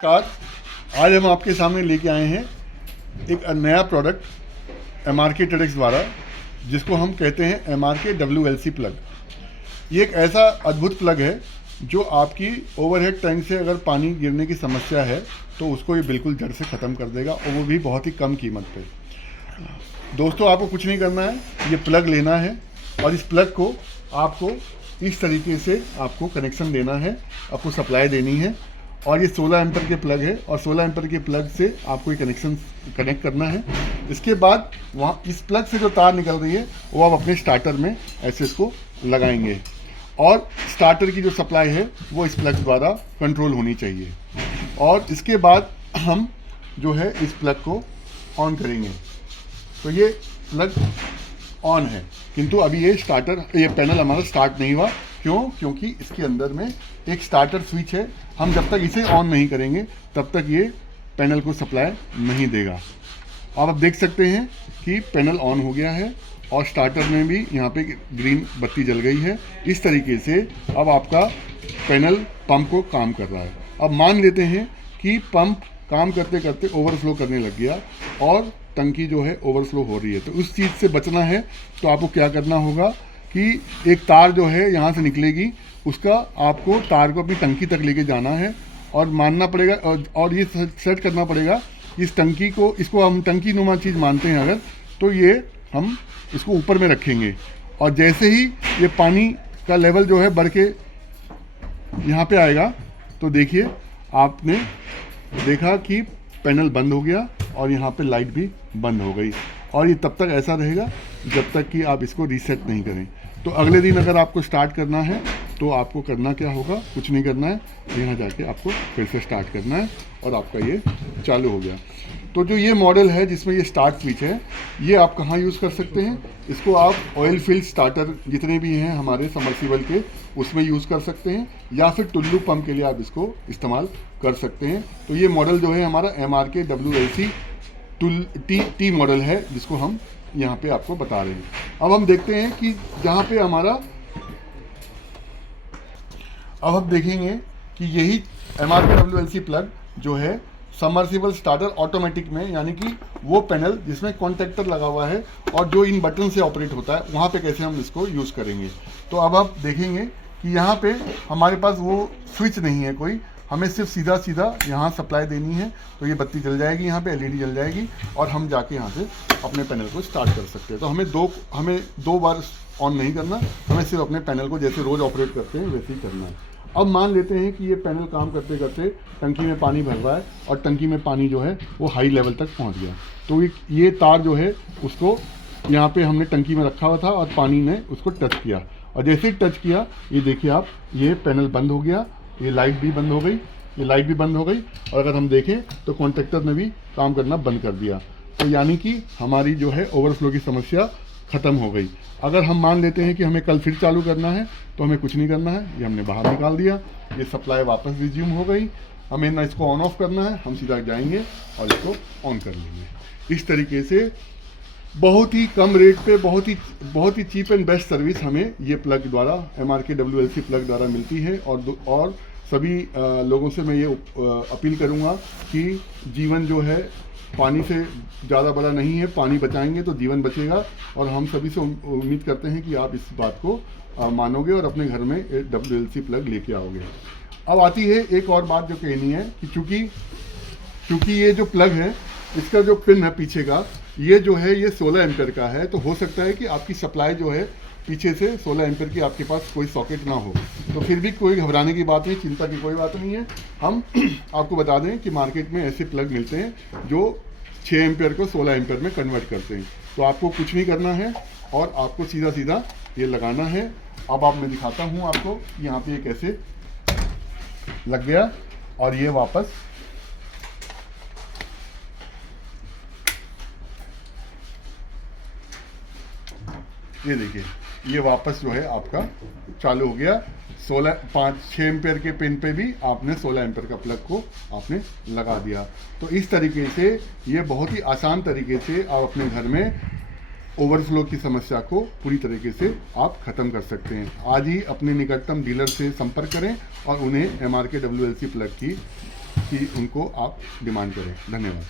Car आज हम आपके सामने लेके आए हैं एक नया प्रोडक्ट MRK ट्रेडेक्स द्वारा, जिसको हम कहते हैं MRK WLC प्लग। ये एक ऐसा अद्भुत प्लग है जो आपकी ओवरहेड टैंक से अगर पानी गिरने की समस्या है तो उसको ये बिल्कुल जड़ से ख़त्म कर देगा, और वो भी बहुत ही कम कीमत पे। दोस्तों, आपको कुछ नहीं करना है, ये प्लग लेना है और इस प्लग को आपको इस तरीके से आपको कनेक्शन देना है, आपको सप्लाई देनी है। और ये 16 एम्पर के प्लग है और 16 एम्पर के प्लग से आपको ये कनेक्शन कनेक्ट करना है। इसके बाद वहाँ इस प्लग से जो तार निकल रही है वो आप अपने स्टार्टर में ऐसे इसको लगाएंगे, और स्टार्टर की जो सप्लाई है वो इस प्लग द्वारा कंट्रोल होनी चाहिए। और इसके बाद हम जो है इस प्लग को ऑन करेंगे। तो ये प्लग ऑन है, किंतु अभी ये पैनल हमारा स्टार्ट नहीं हुआ। क्यों? क्योंकि इसके अंदर में एक स्टार्टर स्विच है। हम जब तक इसे ऑन नहीं करेंगे तब तक ये पैनल को सप्लाई नहीं देगा। अब आप देख सकते हैं कि पैनल ऑन हो गया है और स्टार्टर में भी यहाँ पे ग्रीन बत्ती जल गई है। इस तरीके से अब आपका पैनल पंप को काम कर रहा है। अब मान लेते हैं कि पंप काम करते करते ओवरफ्लो करने लग गया और टंकी जो है ओवरफ्लो हो रही है, तो उस चीज़ से बचना है तो आपको क्या करना होगा कि एक तार जो है यहाँ से निकलेगी, उसका आपको तार को अपनी टंकी तक लेके जाना है और मानना पड़ेगा, और ये सेट करना पड़ेगा इस टंकी को, इसको हम टंकी नुमा चीज़ मानते हैं अगर, तो ये हम इसको ऊपर में रखेंगे। और जैसे ही ये पानी का लेवल जो है बढ़ के यहाँ पे आएगा तो देखिए, आपने देखा कि पैनल बंद हो गया और यहाँ पे लाइट भी बंद हो गई। और ये तब तक ऐसा रहेगा जब तक कि आप इसको रीसेट नहीं करें। तो अगले दिन अगर आपको स्टार्ट करना है तो आपको करना क्या होगा, कुछ नहीं करना है, यहाँ जाके आपको फिर से स्टार्ट करना है और आपका ये चालू हो गया। तो जो ये मॉडल है जिसमें ये स्टार्ट स्विच है, ये आप कहाँ यूज़ कर सकते हैं? इसको आप ऑयल फील्ड स्टार्टर जितने भी हैं हमारे समर्सिबल के, उसमें यूज़ कर सकते हैं, या फिर टुल्लू पंप के लिए आप इसको इस्तेमाल कर सकते हैं। तो ये मॉडल जो है हमारा MRK WLC टी मॉडल है, जिसको हम यहाँ पे आपको बता रहे हैं। अब हम देखते हैं कि जहाँ पे हमारा, अब हम देखेंगे कि यही MRK WLC प्लग जो है सबमर्सिबल स्टार्टर ऑटोमेटिक में, यानी कि वो पैनल जिसमें कॉन्टैक्टर लगा हुआ है और जो इन बटन से ऑपरेट होता है, वहाँ पे कैसे हम इसको यूज़ करेंगे। तो अब आप देखेंगे कि यहाँ पे हमारे पास वो स्विच नहीं है कोई, हमें सिर्फ सीधा सीधा यहाँ सप्लाई देनी है। तो ये बत्ती जल जाएगी, यहाँ पे LED जल जाएगी और हम जाके यहाँ से अपने पैनल को स्टार्ट कर सकते हैं। तो हमें दो बार ऑन नहीं करना, हमें सिर्फ अपने पैनल को जैसे रोज़ ऑपरेट करते हैं वैसे ही करना है। अब मान लेते हैं कि ये पैनल काम करते करते टंकी में पानी भर रहा है और टंकी में पानी जो है वो हाई लेवल तक पहुँच गया। तो ये तार जो है उसको यहाँ पे हमने टंकी में रखा हुआ था और पानी ने उसको टच किया, और जैसे ही टच किया ये देखिए आप, ये पैनल बंद हो गया, ये लाइट भी बंद हो गई, ये लाइट भी बंद हो गई, और अगर हम देखें तो कॉन्टैक्टर ने भी काम करना बंद कर दिया। तो यानी कि हमारी जो है ओवरफ्लो की समस्या ख़त्म हो गई। अगर हम मान लेते हैं कि हमें कल फिर चालू करना है तो हमें कुछ नहीं करना है, ये हमने बाहर निकाल दिया, ये सप्लाई वापस रिज्यूम हो गई। हमें ना इसको ऑन ऑफ करना है, हम सीधा जाएंगे और इसको ऑन कर लेंगे। इस तरीके से बहुत ही कम रेट पे बहुत ही चीप एंड बेस्ट सर्विस हमें ये प्लग द्वारा, MRK WLC प्लग द्वारा मिलती है। और सभी लोगों से मैं ये अपील करूँगा कि जीवन जो है पानी से ज़्यादा बड़ा नहीं है, पानी बचाएंगे तो जीवन बचेगा। और हम सभी से उम्मीद करते हैं कि आप इस बात को मानोगे और अपने घर में WLC प्लग लेके आओगे। अब आती है एक और बात जो कहनी है कि चूँकि ये जो प्लग है, इसका जो पिन है पीछे का, ये जो है ये 16 एम्पेयर का है। तो हो सकता है कि आपकी सप्लाई जो है पीछे से 16 एम्पेयर की आपके पास कोई सॉकेट ना हो, तो फिर भी कोई घबराने की बात नहीं, चिंता की कोई बात नहीं है। हम आपको बता दें कि मार्केट में ऐसे प्लग मिलते हैं जो 6 एम्पेयर को 16 एम्पेयर में कन्वर्ट करते हैं। तो आपको कुछ नहीं करना है और आपको सीधा सीधा ये लगाना है। अब मैं दिखाता हूँ आपको, यहाँ पे ये कैसे लग गया और ये वापस ये देखिए, ये वापस जो है आपका चालू हो गया। 6 एम्पेयर के पिन पे भी आपने 16 एम्पेयर का प्लग को आपने लगा दिया। तो इस तरीके से ये बहुत ही आसान तरीके से आप अपने घर में ओवरफ्लो की समस्या को पूरी तरीके से आप ख़त्म कर सकते हैं। आज ही अपने निकटतम डीलर से संपर्क करें और उन्हें MRK WLC प्लग की कि उनको आप डिमांड करें। धन्यवाद।